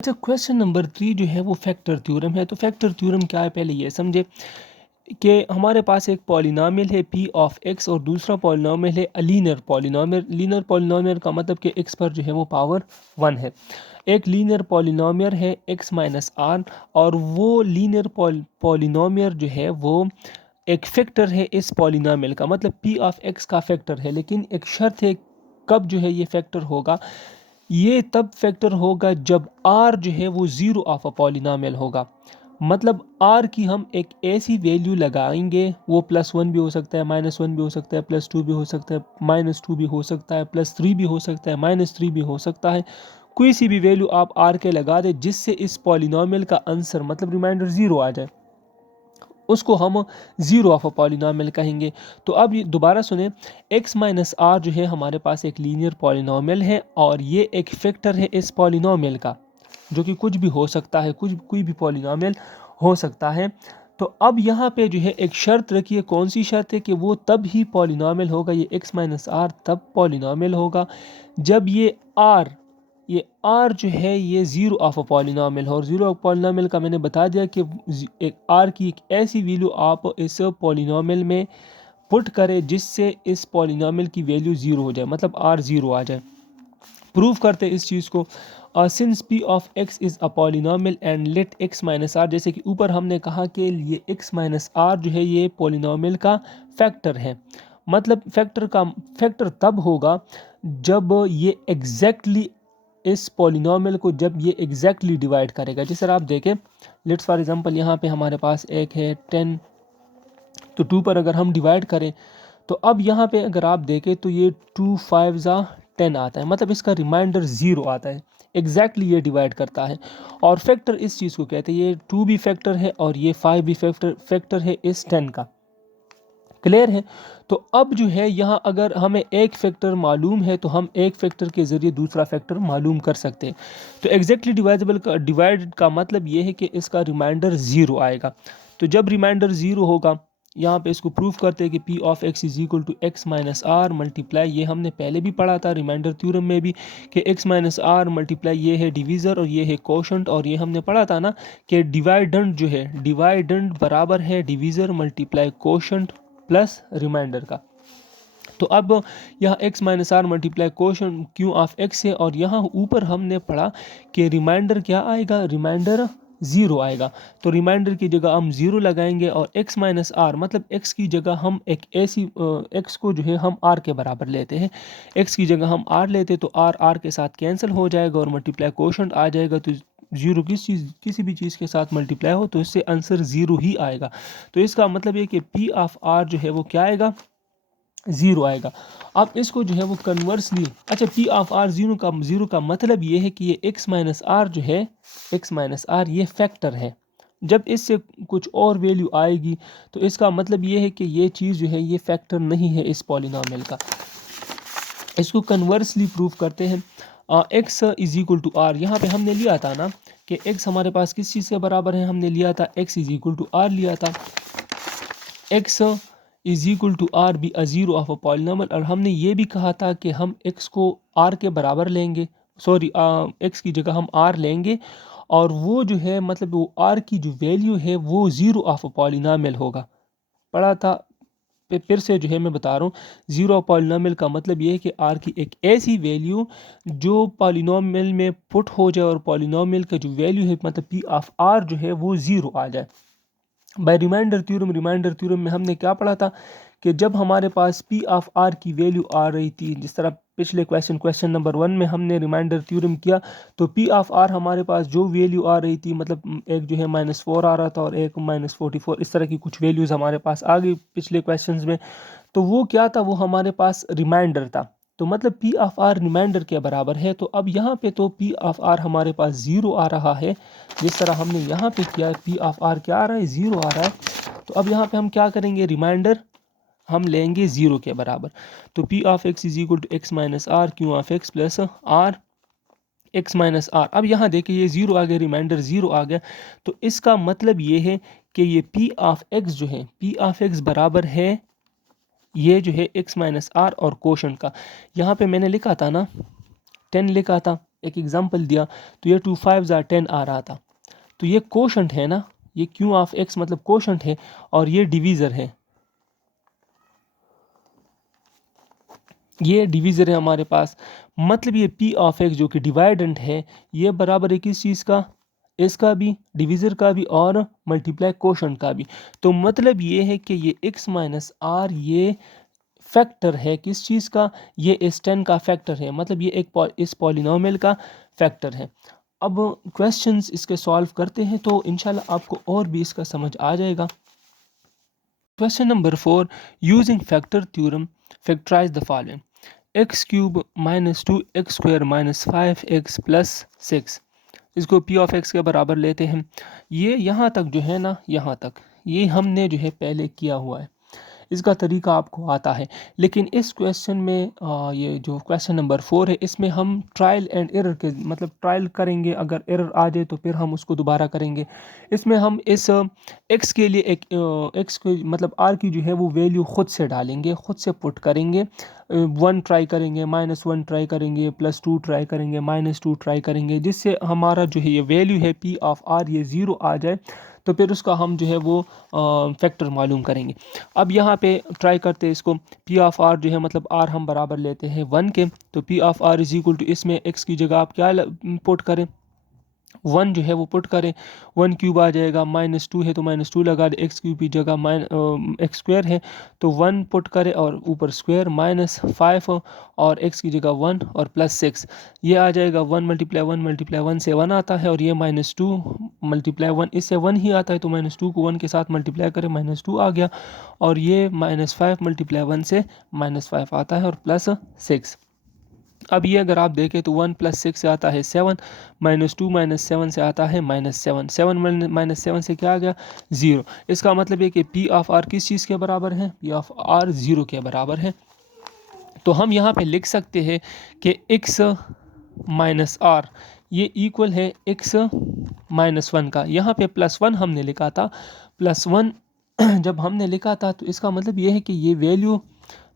अच्छा, question number 3 जो है वो फैक्टर थ्योरम है। तो फैक्टर थ्योरम क्या है, पहले ये समझे कि हमारे पास एक पॉलिनॉमियल है p ऑफ x और दूसरा पॉलिनॉमियल है लीनियर पॉलिनॉमियल। लीनियर पॉलिनॉमियल का मतलब कि x पर जो है वो पावर 1 है। एक लीनियर पॉलिनॉमियल है x माइनस आर, और वो लीनियर पॉलिनॉमियल जो है वो एक फैक्टर है इस पॉलिनॉमियल का, मतलब p ऑफ x का फैक्टर है। लेकिन एक शर्त है, कब जो है ये फैक्टर होगा, ये तब फैक्टर होगा जब r जो है वो ज़ीरो ऑफ अ पॉलिनॉमियल होगा। मतलब r की हम एक ऐसी वैल्यू लगाएंगे, वो +1 भी हो सकता है, -1 भी हो सकता है, +2 भी हो सकता है, -2 भी हो सकता है, +3 भी हो सकता है, -3 भी हो सकता है। कोई सी भी वैल्यू आप r के लगा दे जिससे इस पॉलिनॉमियल का आंसर मतलब रिमाइंडर ज़ीरो आ जाए, उसको हम ज़ीरो ऑफ अ पॉलिनॉमियल कहेंगे। तो अब ये दोबारा सुने, x माइनस आर जो है हमारे पास एक लीनियर पॉलिनॉमियल है और ये एक फैक्टर है इस पॉलिनॉमियल का, जो कि कुछ भी हो सकता है, कुछ कोई भी पॉलिनॉमियल हो सकता है। तो अब यहाँ पे जो है एक शर्त रखिए, कौन सी शर्त है कि वो तब ही पॉलिनॉमियल होगा, ये x माइनस आर तब पॉलिनॉमियल होगा जब ये r जो है ये ज़ीरो ऑफ अ पॉलिनॉमियल हो। और ज़ीरो ऑफ पॉलिनॉमियल का मैंने बता दिया कि एक r की एक ऐसी वैल्यू आप इस पॉलिनॉमियल में पुट करें जिससे इस पॉलिनॉमियल की वैल्यू ज़ीरो हो जाए, मतलब r ज़ीरो आ जाए। प्रूव करते इस चीज़ को, since p of x is a polynomial and let x minus r, जैसे कि ऊपर हमने कहा कि ये x माइनस आर जो है ये पॉलिनॉमियल का फैक्टर है। मतलब फैक्टर तब होगा जब ये एग्जैक्टली इस पॉलिनॉमियल को जब ये एग्जैक्टली डिवाइड करेगा। जैसे आप देखें, लेट्स फॉर एग्जांपल यहाँ पे हमारे पास एक है 10, तो 2 पर अगर हम डिवाइड करें तो अब यहाँ पे अगर आप देखें तो ये 2 5 ज़ा 10 आता है, मतलब इसका रिमाइंडर ज़ीरो आता है, एग्जैक्टली ये डिवाइड करता है। और फैक्टर इस चीज़ को कहते हैं, ये 2 भी फैक्टर है और ये 5 भी फैक्टर है इस 10 का। क्लियर है? तो अब जो है यहाँ अगर हमें एक फैक्टर मालूम है तो हम एक फैक्टर के ज़रिए दूसरा फैक्टर मालूम कर सकते हैं। तो एग्जैक्टली डिवाइजेबल का डिवाइड का मतलब ये है कि इसका रिमाइंडर ज़ीरो आएगा। तो जब रिमाइंडर ज़ीरो होगा, यहाँ पे इसको प्रूफ करते हैं कि p of x is equal to x minus r multiply, ये हमने पहले भी पढ़ा था रिमाइंडर थ्योरम में भी, कि x माइनस आर मल्टीप्लाई ये है डिवीज़र और ये है कोशंट। और ये हमने पढ़ा था ना कि डिवाइडेंड जो है, डिवाइडेंड बराबर है divisor multiply quotient plus remainder का। तो अब यहाँ x minus r multiply quotient q of x है, और यहाँ ऊपर हमने पढ़ा कि रिमाइंडर क्या आएगा, रिमाइंडर ज़ीरो आएगा। तो रिमाइंडर की जगह हम ज़ीरो लगाएंगे और x माइनस आर मतलब x की जगह हम एक ऐसी x को जो है हम r के बराबर लेते हैं, x की जगह हम r लेते तो r के साथ कैंसिल हो जाएगा और मल्टीप्लाई कोशंट आ जाएगा। तो जीरो किसी भी चीज़ के साथ मल्टीप्लाई हो तो इससे आंसर ज़ीरो ही आएगा। तो इसका मतलब ये कि p ऑफ r जो है वो क्या आएगा, ज़ीरो आएगा। अब इसको जो है वो कन्वर्सली, अच्छा p ऑफ r ज़ीरो का मतलब ये है कि ये x माइनस आर जो है, x माइनस आर ये फैक्टर है। जब इससे कुछ और वैल्यू आएगी तो इसका मतलब ये है कि ये चीज़ जो है ये फैक्टर नहीं है इस पॉलिनॉमियल का। इसको कन्वर्सली प्रूफ करते हैं, x is equal to r. यहाँ पे हमने लिया था ना कि x हमारे पास किस चीज़ के बराबर है, हमने लिया था x is equal to r लिया था। x is equal to r be a zero of a polynomial, और हमने ये भी कहा था कि हम x को r के बराबर लेंगे, सॉरी x की जगह हम r लेंगे, और वो जो है मतलब वो r की जो वैल्यू है वो ज़ीरो ऑफ अ पॉलिनॉमियल होगा। पढ़ा था, फिर से जो है मैं बता रहा हूँ, ज़ीरो पॉलिनॉमियल का मतलब ये है कि r की एक ऐसी वैल्यू जो पॉलिनॉमियल में पुट हो जाए और पॉलिनॉमियल का जो वैल्यू है मतलब p ऑफ r जो है वो ज़ीरो आ जाए। बाय रिमाइंडर थ्योरम में हमने क्या पढ़ा था कि जब हमारे पास p ऑफ r की वैल्यू आ रही थी, जिस तरह पिछले क्वेश्चन नंबर 1 में हमने रिमाइंडर थ्योरम किया, तो p ऑफ r हमारे पास जो वैल्यू आ रही थी, मतलब एक जो है -4 आ रहा था और एक -44, इस तरह की कुछ वैल्यूज़ हमारे पास आ गई पिछले क्वेश्चंस में। तो वो क्या था, वो हमारे पास रिमाइंडर था। तो मतलब p ऑफ r रिमाइंडर के बराबर है। तो अब यहाँ पे तो p ऑफ r हमारे पास ज़ीरो आ रहा है, जिस तरह हमने यहाँ पे किया, p ऑफ r क्या आ रहा है, ज़ीरो आ रहा है। तो अब यहाँ पे हम क्या करेंगे, रिमाइंडर हम लेंगे ज़ीरो के बराबर। तो p of x is equal to x minus r q of x plus r x minus r. अब यहाँ देखिए ये ज़ीरो आ गया, रिमाइंडर ज़ीरो आ गया। तो इसका मतलब ये है कि ये p ऑफ x जो है, p ऑफ x बराबर है ये जो है x माइनस आर और कोशंट का। यहाँ पे मैंने लिखा था ना 10 लिखा था, एक एग्जांपल दिया, तो ये 2 5 10 आ रहा था। तो ये कोशंट है ना, ये क्यू ऑफ एक्स मतलब कोशंट है और ये डिवीज़र है, ये डिवीज़र है हमारे पास। मतलब ये पी ऑफ एक्स जो कि डिवाइडेंट है, ये बराबर है किस चीज़ का, इसका भी, डिवीज़र का भी और मल्टीप्लाई कोशंट का भी। तो मतलब ये है कि ये x माइनस आर ये फैक्टर है किस चीज़ का, ये इस 10 का फैक्टर है, मतलब ये इस पॉलिनोमियल का फैक्टर है। अब क्वेश्चंस इसके सॉल्व करते हैं तो इंशाल्लाह आपको और भी इसका समझ आ जाएगा। Question number 4, using factor theorem factorize the following, x cube minus 2 x square minus 5 x plus 6, इसको पी ऑफ एक्स के बराबर लेते हैं। ये यहाँ तक जो है ना, यहाँ तक ये हमने जो है पहले किया हुआ है, इसका तरीका आपको आता है। लेकिन इस क्वेश्चन में ये जो क्वेश्चन नंबर 4 है, इसमें हम ट्रायल एंड एरर के मतलब ट्रायल करेंगे, अगर एरर आ जाए तो फिर हम उसको दोबारा करेंगे। इसमें हम इस एक्स के लिए एक एक्स को मतलब आर की जो है वो वैल्यू खुद से डालेंगे, खुद से पुट करेंगे। 1 ट्राई करेंगे, -1 ट्राई करेंगे, +2 ट्राई करेंगे, -2 ट्राई करेंगे, जिससे हमारा जो है ये वैल्यू है पी ऑफ आर ये 0 आ जाए। तो फिर उसका हम जो है वो फैक्टर मालूम करेंगे। अब यहाँ पे ट्राई करते हैं इसको, पी ऑफ आर जो है मतलब आर हम बराबर लेते हैं 1 के, तो p of r is equal to, इसमें एक्स की जगह आप क्या पुट करें, 1 जो है वो पुट करें, 1 क्यूब आ जाएगा, -2 है तो -2 लगा दे, एक्स क्यूब की जगह एक्स स्क्वायर है तो 1 पुट करें और ऊपर स्क्वायर -5 और एक्स की जगह 1 और +6, ये आ जाएगा 1 × 1 से 1 आता है, और ये -2 × 1 इससे 1 ही आता है, तो -2 को 1 के साथ मल्टीप्लाई करें, -2 आ गया, और ये -5 × 1 से -5 आता है और +6। अब ये अगर आप देखें तो 1 + 6 से आता है 7, -2 -7 से आता है -7, 7 -7 से क्या आ गया 0। इसका मतलब है कि पी ऑफ आर किस चीज़ के बराबर है, पी ऑफ आर 0 के बराबर है। तो हम यहाँ पे लिख सकते हैं कि x माइनस आर ये इक्वल है x -1 का। यहाँ पे +1 हमने लिखा था, +1 जब हमने लिखा था तो इसका मतलब ये है कि ये वैल्यू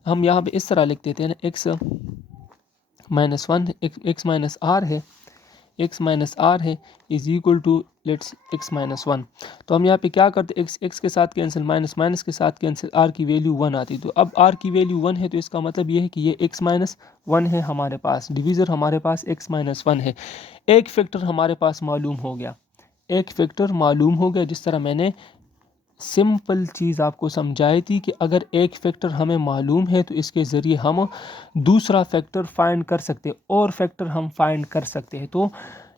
हम यहाँ पे इस तरह लिख देते हैं ना, x -1 x माइनस आर है, x माइनस आर है is equal to let's x -1। तो हम यहाँ पे क्या करते हैं, x के साथ कैंसिल, माइनस के साथ कैंसिल, r की वैल्यू 1 आती। तो अब r की वैल्यू 1 है तो इसका मतलब ये है कि ये x -1 है हमारे पास, डिवीज़र हमारे पास x -1 है। एक फैक्टर हमारे पास मालूम हो गया, एक फैक्टर मालूम हो गया, जिस तरह मैंने सिंपल चीज़ आपको समझाई थी कि अगर एक फैक्टर हमें मालूम है तो इसके ज़रिए हम दूसरा फैक्टर फाइंड कर सकते हैं, और फैक्टर हम फाइंड कर सकते हैं। तो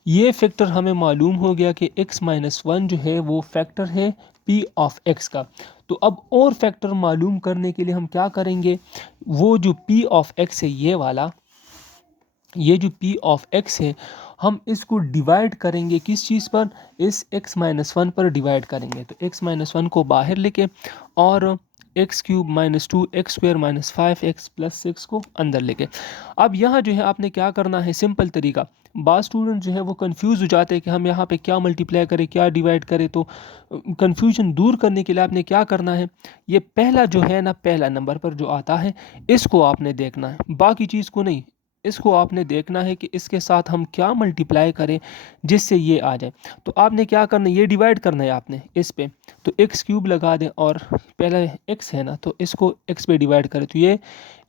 ये फैक्टर हमें मालूम हो गया कि x -1 जो है वो फैक्टर है p ऑफ x का। तो अब और फैक्टर मालूम करने के लिए हम क्या करेंगे, वो जो p ऑफ x है ये वाला, ये जो p ऑफ x है हम इसको डिवाइड करेंगे किस चीज़ पर, इस x -1 पर डिवाइड करेंगे। तो x -1 को बाहर लेके और x cube -2 x square -5 x + 6 को अंदर लेके। अब यहाँ जो है आपने क्या करना है, सिंपल तरीका। बाद स्टूडेंट जो है वो कंफ्यूज हो जाते हैं कि हम यहाँ पे क्या मल्टीप्लाई करें क्या डिवाइड करें। तो कंफ्यूजन दूर करने के लिए आपने क्या करना है, ये पहला जो है ना, पहला नंबर पर जो आता है इसको आपने देखना है, बाकी चीज़ को नहीं। इसको आपने देखना है कि इसके साथ हम क्या मल्टीप्लाई करें जिससे ये आ जाए। तो आपने क्या करना है, ये डिवाइड करना है आपने इस पे, तो एक्स क्यूब लगा दें, और पहला एक्स है ना तो इसको एक्स पे डिवाइड करें, तो ये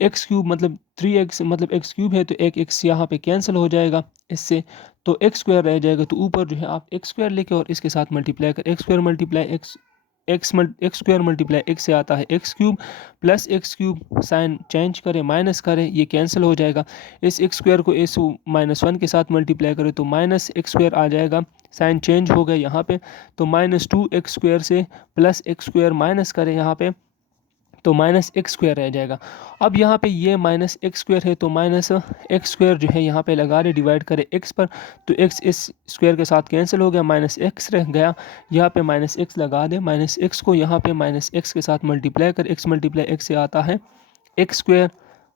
एक्स क्यूब मतलब 3x मतलब एक्स क्यूब है, तो एक एक्स यहाँ पे कैंसिल हो जाएगा इससे, तो एक्स स्क्वायर रह जाएगा। तो ऊपर जो है आप एक्स स्क्वायर लेके और इसके साथ मल्टीप्लाई कर, x square multiply x square multiply x से आता है x cube, plus x cube sign change करें माइनस करें, ये कैंसिल हो जाएगा। इस एक्स स्क्वायर को इस -1 के साथ मल्टीप्लाई करें तो माइनस एक्स स्क्वायर आ जाएगा, साइन चेंज हो गया यहाँ पे, तो -2 एक्स स्क्वायर से प्लस एक्स स्क्वायर माइनस करें यहाँ पे, तो माइनस एक्स स्क्वायर रह जाएगा। अब यहाँ पे ये माइनस एक्स स्क्वायर है तो माइनस एक्स स्क्वायर जो है यहाँ पे लगा रहे, डिवाइड करें एक्स पर, तो एक्स इस स्क्वायर के साथ कैंसिल हो गया, माइनस एक्स रह गया, यहाँ पे माइनस एक्स लगा दे, माइनस एक्स को यहाँ पे माइनस एक्स के साथ मल्टीप्लाई कर, एक्स मल्टीप्लाई एक्स से आता है एक्स स्क्वायर,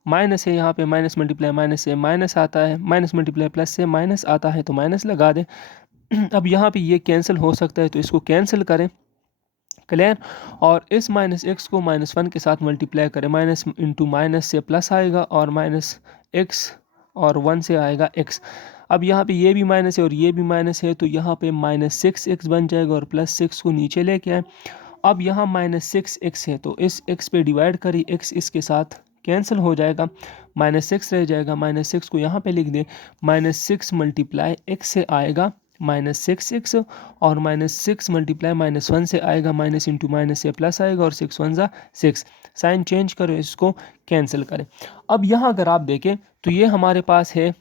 माइनस है यहाँ पे माइनस मल्टीप्लाई माइनस से माइनस आता है, माइनस मल्टीप्लाई प्लस से माइनस आता है तो माइनस लगा दे। अब यहाँ पे ये कैंसिल हो सकता है तो इसको कैंसिल करें, क्लियर। और इस -x को -1 के साथ मल्टीप्लाई करें, माइनस इंटू माइनस से प्लस आएगा और -x और 1 से आएगा x। अब यहाँ पे ये भी माइनस है और ये भी माइनस है, तो यहाँ पे -6x बन जाएगा और +6 को नीचे लेके आए। अब यहाँ -6x है तो इस x पे डिवाइड करिए, x इसके साथ कैंसिल हो जाएगा, -6 रह जाएगा। -6 को यहाँ पे लिख दें, -6 मल्टीप्लाई x से आएगा -6x, और -6 मल्टीप्लाई -1 से आएगा, माइनस इंटू माइनस से प्लस आएगा, और 6 1 ज़ा 6। साइन चेंज करो, इसको कैंसिल करें। अब यहाँ अगर आप देखें तो ये हमारे पास है,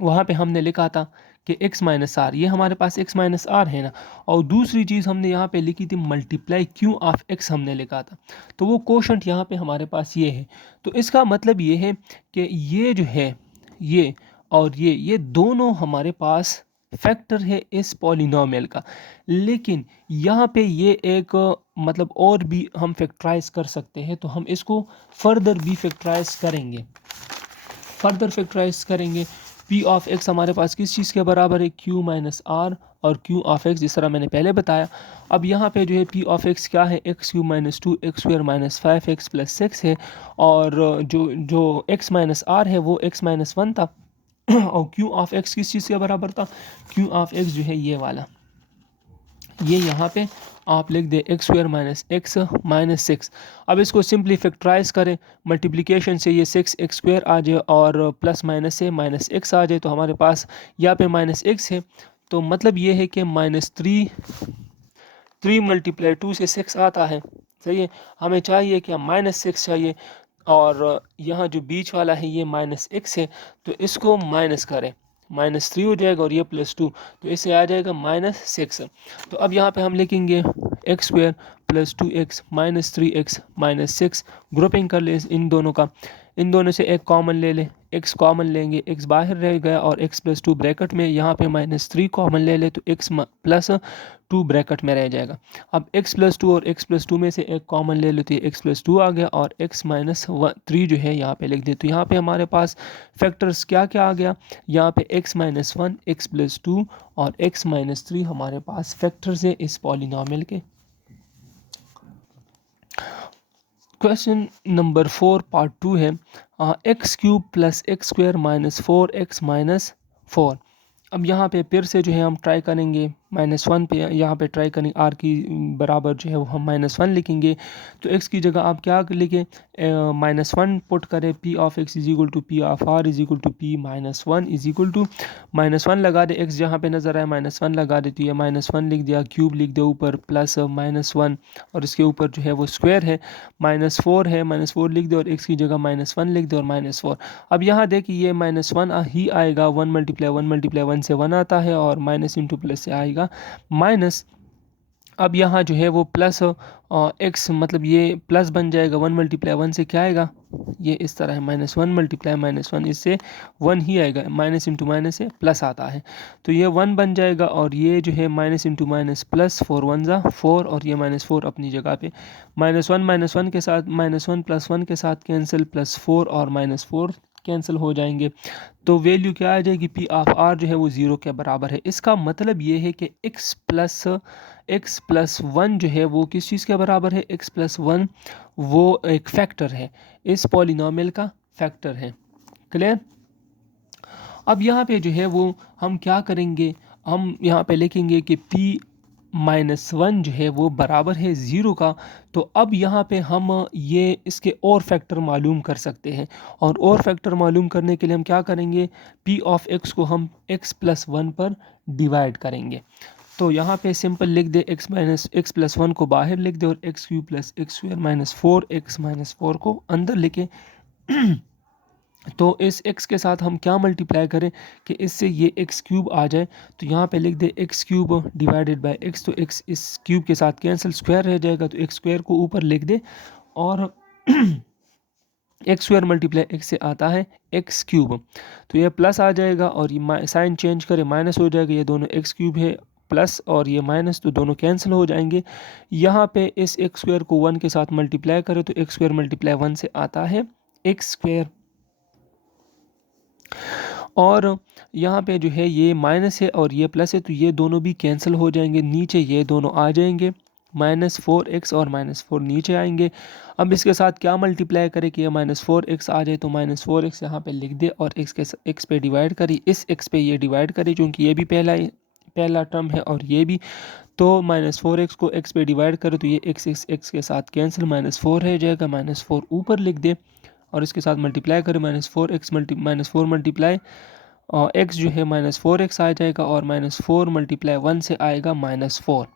वहाँ पे हमने लिखा था कि x माइनस आर, ये हमारे पास x माइनस आर है ना। और दूसरी चीज़ हमने यहाँ पे लिखी थी मल्टीप्लाई क्यू ऑफ x हमने लिखा था, तो वो कोशंट यहाँ पे हमारे पास ये है। तो इसका मतलब ये है कि ये जो है ये और ये दोनों हमारे पास फैक्टर है इस पॉलिनोमियल का। लेकिन यहाँ पे ये एक मतलब और भी हम फैक्टराइज कर सकते हैं, तो हम इसको फर्दर भी फैक्टराइज करेंगे। पी ऑफ एक्स हमारे पास किस चीज़ के बराबर है, क्यू माइनस आर और क्यू ऑफ एक्स, जिस तरह मैंने पहले बताया। अब यहाँ पे जो है पी ऑफ एक्स क्या है, x Q minus 2 x square minus 5 x plus 6 है, और जो एक्स माइनस आर है वो एक्स माइनस 1 था। और क्यू ऑफ एक्स किस चीज़ के बराबर था, क्यू ऑफ एक्स जो है ये वाला, ये यहाँ पे आप लिख दे x square minus x minus 6। अब इसको सिंपली फैक्टराइज करें, मल्टीप्लिकेशन से ये 6 एक्स स्क्वायर आ जाए और प्लस माइनस से माइनस एक्स आ जाए, तो हमारे पास यहाँ पे माइनस एक्स है, तो मतलब ये है कि -3 मल्टीप्लाई 2 से 6 आता है। सही है, हमें चाहिए क्या, -6 चाहिए, और यहाँ जो बीच वाला है ये -x है, तो इसको माइनस करें, -3 हो जाएगा और ये +2, तो इससे आ जाएगा -6। तो अब यहाँ पे हम लिखेंगे x square plus 2x minus 3x minus 6, grouping कर ले इन दोनों का, इन दोनों से एक कॉमन ले ले, x कॉमन लेंगे, x बाहर रह गया, और x प्लस 2 ब्रैकेट में, यहाँ पे -3 कॉमन ले ले तो x प्लस 2 ब्रैकेट में रह जाएगा। अब x प्लस 2 और x प्लस 2 में से एक कॉमन ले लेते हैं, x प्लस 2 आ गया, और x माइनस 3 जो है यहाँ पे लिख दे। तो यहाँ पे हमारे पास फैक्टर्स क्या क्या आ गया, यहाँ पे x माइनस 1 x प्लस 2 और x माइनस 3 हमारे पास फैक्टर्स है इस पॉलिनोमियल के। क्वेश्चन नंबर 4 पार्ट 2 है, x cube plus x square minus 4x minus 4। अब यहाँ पे फिर से जो है हम ट्राई करेंगे -1 पे, यहाँ पे ट्राई करेंगे r की बराबर जो है वो हम -1 लिखेंगे। तो x की जगह आप क्या लिखें, -1 पुट करें, p of x is equal to p of r is equal to p -1 is equal to -1 लगा दे, x जहाँ पे नज़र आए -1 लगा दे, तो ये -1 लिख दिया, क्यूब लिख दिया ऊपर, प्लस -1 और इसके ऊपर जो है वो स्क्वायर है, -4 है, -4 लिख दे, और x की जगह -1 लिख दे और -4। अब यहाँ देखिए ये -1 ही आएगा, 1 मल्टीप्लाई 1 से 1 आता है, और माइनस इंटू प्लस से आएगा माइनस। अब यहाँ जो है वो प्लस x, मतलब ये प्लस बन जाएगा, 1 मल्टीप्लाई 1 से क्या आएगा, ये इस तरह है, -1 मल्टीप्लाई -1, इससे 1 ही आएगा, माइनस इंटू माइनस से प्लस आता है, तो ये 1 बन जाएगा, और ये जो है माइनस इंटू माइनस प्लस, 4 1 ज़ा 4, और ये -4 अपनी जगह पे, -1 के साथ -1 प्लस 1 के साथ कैंसिल, +4 और -4 कैंसिल हो जाएंगे, तो वैल्यू क्या आ जाएगी, पी ऑफ आर जो है वो 0 के बराबर है। इसका मतलब ये है कि x प्लस 1 जो है वो किस चीज़ के बराबर है, x प्लस 1 वो एक फैक्टर है, इस पॉलिनोमियल का फैक्टर है। क्लियर। अब यहाँ पे जो है वो हम क्या करेंगे, हम यहाँ पे लिखेंगे कि p -1 जो है वो बराबर है 0 का। तो अब यहाँ पे हम ये इसके और फैक्टर मालूम कर सकते हैं, और फैक्टर मालूम करने के लिए हम क्या करेंगे, p ऑफ x को हम x प्लस 1 पर डिवाइड करेंगे। तो यहाँ पे सिंपल लिख दे, x प्लस 1 को बाहर लिख दे, और x cube plus x square minus 4x minus 4 को अंदर लिखे। तो इस x के साथ हम क्या मल्टीप्लाई करें कि इससे ये x क्यूब आ जाए, तो यहाँ पे लिख दे x cube divided by x, तो x इस क्यूब के साथ कैंसिल, स्क्वायर रह जाएगा, तो x स्क्वायर को ऊपर लिख दे, और एक्स स्क्वायर मल्टीप्लाई एक्स से आता है एक्स क्यूब, तो ये प्लस आ जाएगा, और ये साइन चेंज करें माइनस हो जाएगा, ये दोनों एक्स क्यूब है प्लस और ये माइनस, तो दोनों कैंसिल हो जाएंगे। यहाँ पे इस एक्स स्क्वायर को 1 के साथ मल्टीप्लाई करें, तो एक्स स्क्वायर मल्टीप्लाई 1 से आता है एक्स स्क्वायर, और यहाँ पे जो है ये माइनस है और ये प्लस है, तो ये दोनों भी कैंसिल हो जाएंगे, नीचे ये दोनों आ जाएंगे, -4x और -4 नीचे आएंगे। अब इसके साथ क्या मल्टीप्लाई करें कि ये -4x आ जाए, तो -4x यहाँ पे लिख दे और x पे डिवाइड करें, इस x पे ये डिवाइड करें क्योंकि ये भी पहला टर्म है और ये भी। तो -4x को x पे डिवाइड करें तो ये x के साथ कैंसिल, -4 है जाएगा, -4 ऊपर लिख दे और इसके साथ मल्टीप्लाई करें, -4 मल्टीप्लाई और x जो है -4x आ जाएगा और -4 मल्टीप्लाई 1 से आएगा -4,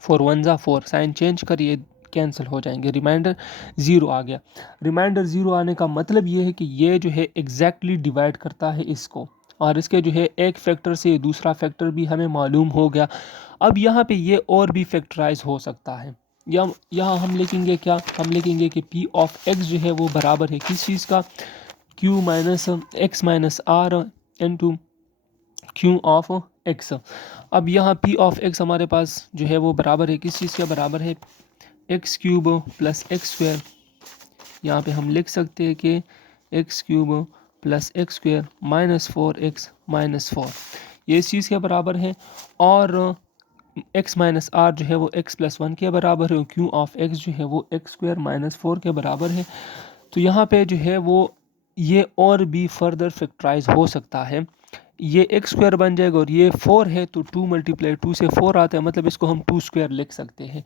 4 1 ज़ा 4, साइन चेंज करिए कैंसिल हो जाएंगे, रिमाइंडर 0 आ गया। रिमाइंडर 0 आने का मतलब ये है कि ये जो है एग्जैक्टली डिवाइड करता है इसको, और इसके जो है एक फैक्टर से दूसरा फैक्टर भी हमें मालूम हो गया। अब यहाँ पे ये और भी फैक्टराइज हो सकता है, या यहाँ हम लिखेंगे क्या, हम लिखेंगे कि p ऑफ x जो है वो बराबर है किस चीज़ का, q minus x minus r into q of x। अब यहाँ p ऑफ x हमारे पास जो है वो बराबर है किस चीज़ के बराबर है, x cube plus x square. यहाँ पे हम लिख सकते हैं कि x cube plus x square -4x -4 ये इस चीज़ के बराबर है। और x माइनस आर जो है वो x+1 के बराबर है, क्यू ऑफ x जो है वो x स्क्वायर -4 के बराबर है। तो यहाँ पे जो है वो ये और भी फर्दर फैक्टराइज हो सकता है, ये एक्स स्क्वायर बन जाएगा और ये 4 है तो 2 मल्टीप्लाई 2 से 4 आता है, मतलब इसको हम 2 स्क्वायर लिख सकते हैं।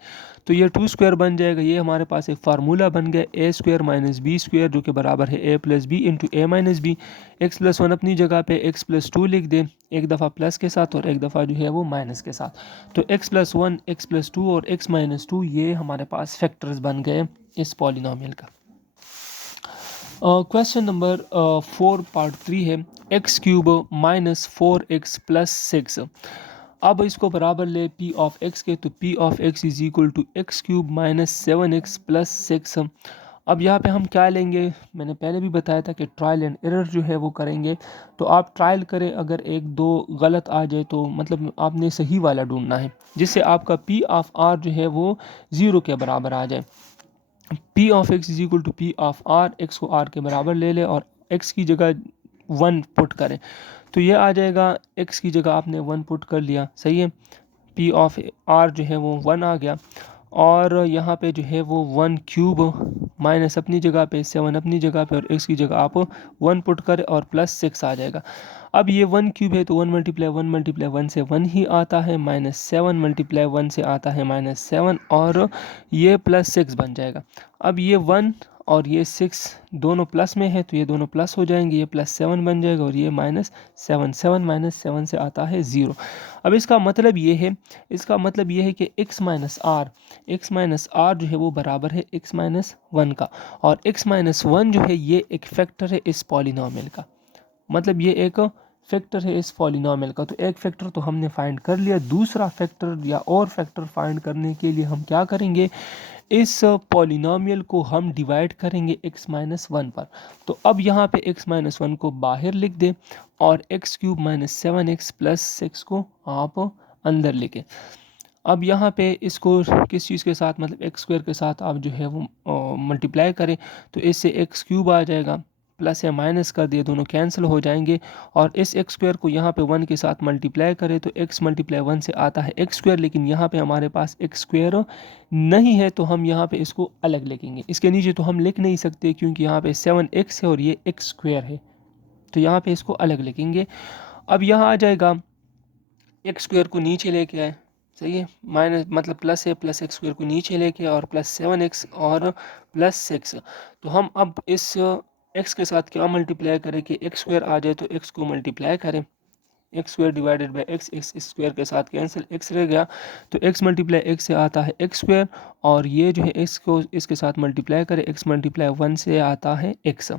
तो ये 2 स्क्वायर बन जाएगा, ये हमारे पास एक फार्मूला बन गया ए स्क्वायर माइनस बी स्क्वायर जो कि बराबर है ए प्लस बी इंटू ए माइनस बी। x+1 अपनी जगह पे x+2 लिख दे, एक दफ़ा प्लस के साथ और एक दफ़ा जो है वो माइनस के साथ। तो x+1 x+2 और x-2 ये हमारे पास फैक्टर्स बन गए इस पॉलिनोमियल का। क्वेश्चन नंबर 4 पार्ट 3 है, एक्स क्यूब -4x प्लस 6। अब इसको बराबर ले p ऑफ x के, तो p of x is equal to x cube -7x plus 6। अब यहाँ पे हम क्या लेंगे, मैंने पहले भी बताया था कि ट्रायल एंड एरर जो है वो करेंगे। तो आप ट्रायल करें, अगर एक दो गलत आ जाए तो मतलब आपने सही वाला ढूंढना है जिससे आपका p ऑफ r जो है वो 0 के बराबर आ जाए। p of x is equal to p of r, x को r के बराबर ले ले और x की जगह 1 पुट करें, तो ये आ जाएगा, x की जगह आपने 1 पुट कर लिया, सही है। p ऑफ r जो है वो 1 आ गया और यहाँ पे जो है वो 1 क्यूब माइनस अपनी जगह पे 7 अपनी जगह पे और x की जगह आप 1 पुट करें और प्लस 6 आ जाएगा। अब ये 1 क्यूब है तो 1 मल्टीप्लाई 1 से 1 ही आता है, -7 मल्टीप्लाई 1 से आता है -7 और ये +6 बन जाएगा। अब ये 1 और ये 6 दोनों प्लस में है तो ये दोनों प्लस हो जाएंगे, ये +7 बन जाएगा और ये -7, 7 - 7 से आता है 0। अब इसका मतलब ये है, इसका मतलब ये है कि x माइनस आर जो है वो बराबर है x-1 का, और x-1 जो है ये एक फैक्टर है इस पॉलिनोमियल का, मतलब ये एक फैक्टर है इस पॉलिनोमियल का। तो एक फैक्टर तो हमने फाइंड कर लिया, दूसरा फैक्टर या और फैक्टर फाइंड करने के लिए हम क्या करेंगे, इस पॉलिनोमियल को हम डिवाइड करेंगे x-1 पर। तो अब यहाँ पे x-1 को बाहर लिख दें और x क्यूब -7x प्लस 6 को आप अंदर लिखें। अब यहाँ पे इसको किस चीज़ के साथ, मतलब एक्स स्क्वायर के साथ आप जो है वो मल्टीप्लाई करें, तो इससे एक्स क्यूब आ जाएगा, प्लस या माइनस कर दिए दोनों कैंसिल हो जाएंगे, और इस एक्स स्क्वायर को यहाँ पे 1 के साथ मल्टीप्लाई करें तो x मल्टीप्लाई 1 से आता है एक्स स्क्वायर, लेकिन यहाँ पे हमारे पास एक्स स्क्वायर नहीं है तो हम यहाँ पे इसको अलग लिखेंगे। इसके नीचे तो हम लिख नहीं सकते क्योंकि यहाँ पे 7x है और ये एक्स स्क्वायर है, तो यहाँ पे इसको अलग लिखेंगे। अब यहाँ आ जाएगा एक्स स्क्वायर को नीचे लेके आए, सही है, माइनस मतलब प्लस है, प्लस एक्स स्क्वायर को नीचे लेके और +7x और +6। तो हम अब इस x के साथ क्या मल्टीप्लाई करें कि एक्स स्क्वायर आ जाए, तो x को मल्टीप्लाई करें, x square divided by x, x square के साथ कैंसिल, x रह गया, तो x मल्टीप्लाई x से आता है एक्स स्क्वायर, और ये जो है x को इसके साथ मल्टीप्लाई करें, x मल्टीप्लाई 1 से आता है x।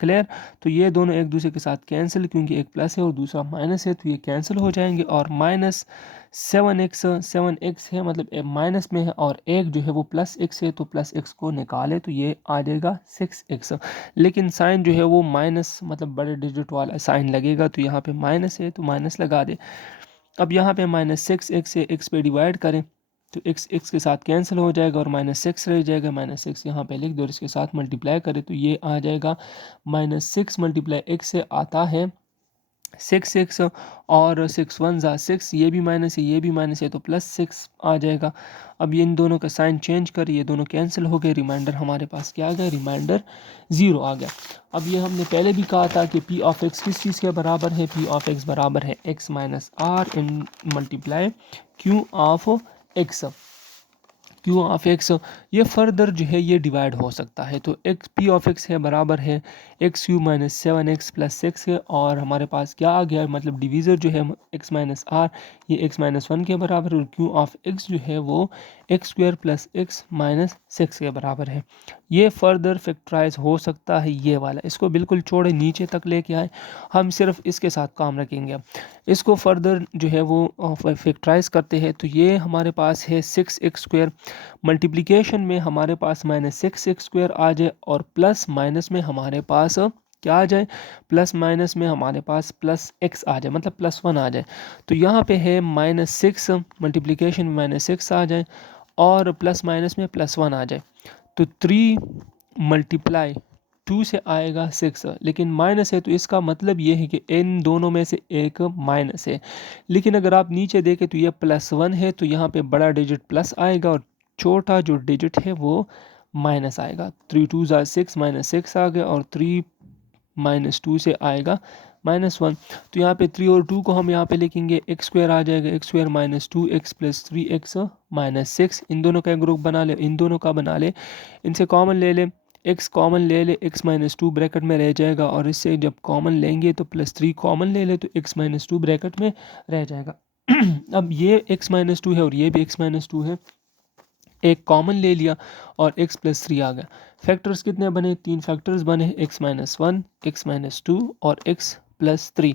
क्लियर, तो ये दोनों एक दूसरे के साथ कैंसिल, क्योंकि एक प्लस है और दूसरा माइनस है तो ये कैंसिल हो जाएंगे, और -7x है, मतलब माइनस में है और एक जो है वो +x है, तो +x को निकाले तो ये आ जाएगा 6x, लेकिन साइन जो है वो माइनस मतलब बड़े डिजिट वाला साइन लगेगा, तो यहाँ पे माइनस है तो माइनस लगा दे। अब यहाँ पे -6x से x पे डिवाइड करें तो x के साथ कैंसिल हो जाएगा और -6 रह जाएगा, -6 यहाँ पे लिख दो और इसके साथ मल्टीप्लाई करें तो ये आ जाएगा, -6 × x से आता है सिक्स सिक्स और सिक्स वन ज़ा सिक्स, ये भी माइनस है ये भी माइनस है तो प्लस सिक्स आ जाएगा। अब ये इन दोनों का साइन चेंज कर, ये दोनों कैंसिल हो गए, रिमाइंडर हमारे पास क्या आ गया, रिमाइंडर ज़ीरो आ गया। अब ये हमने पहले भी कहा था कि पी ऑफ एक्स किस चीज़ के बराबर है, पी ऑफ एक्स बराबर है एक्स माइनस आर इन multiply q of x. Q of x ये फर्दर जो है ये डिवाइड हो सकता है, तो एक्स पी ऑफ एक्स है बराबर है x Q minus seven x plus six है, और हमारे पास क्या आ गया, मतलब डिवीज़र जो है एक्स माइनस आर ये एक्स माइनस वन के बराबर, और क्यू ऑफ एक्स जो है वो x square plus x minus six के बराबर है। ये फर्दर फैक्टराइज हो सकता है ये वाला, इसको बिल्कुल छोड़े नीचे तक लेके आए, हम सिर्फ इसके साथ काम रखेंगे। अब इसको फर्दर जो है वो फैक्टराइज करते हैं, तो ये हमारे पास है सिक्स एक्स स्क्वायर, मल्टीप्लिकेशन में हमारे पास माइनस सिक्स एक्स स्क्वायर आ जाए, और प्लस माइनस में हमारे पास क्या आ जाए, प्लस माइनस में हमारे पास प्लस एक्स आ जाए, मतलब प्लस वन आ जाए। तो यहाँ पे है माइनस सिक्स, मल्टीप्लिकेशन में माइनस सिक्स आ जाए और प्लस माइनस में प्लस वन आ जाए, तो थ्री मल्टीप्लाई टू से आएगा सिक्स, लेकिन माइनस है तो इसका मतलब ये है कि इन दोनों में से एक माइनस है। लेकिन अगर आप नीचे देखें तो ये प्लस वन है, तो यहाँ पे बड़ा डिजिट प्लस आएगा और छोटा जो डिजिट है वो माइनस आएगा। थ्री टू ज़ा सिक्स, माइनस सिक्स आ गया, और थ्री माइनस टू से आएगा माइनस वन। तो यहाँ पे थ्री और टू को हम यहाँ पे लिखेंगे, एक्स स्क्वायर आ जाएगा x square minus two x plus three x minus six. इन दोनों का एक ग्रुप बना ले, इन दोनों का बना ले, इनसे कॉमन ले ले, एक्स कॉमन ले ले, एक्स माइनस टू ब्रैकेट में रह जाएगा, और इससे जब कॉमन लेंगे तो प्लस थ्री कॉमन ले ले तो एक्स माइनस टू ब्रैकेट में रह जाएगा। अब ये एक्स माइनस टू है और ये भी एक्स माइनस टू है, एक कॉमन ले लिया और x प्लस थ्री आ गया। फैक्टर्स कितने बने, तीन फैक्टर्स बने, x minus one, x minus two और x प्लस थ्री।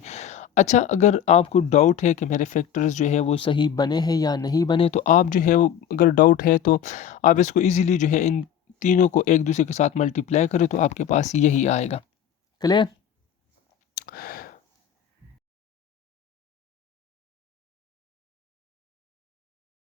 अच्छा, अगर आपको डाउट है कि मेरे फैक्टर्स जो है वो सही बने हैं या नहीं बने, तो आप जो है वो अगर डाउट है तो आप इसको इजीली जो है इन तीनों को एक दूसरे के साथ मल्टीप्लाई करें तो आपके पास यही आएगा। क्लियर।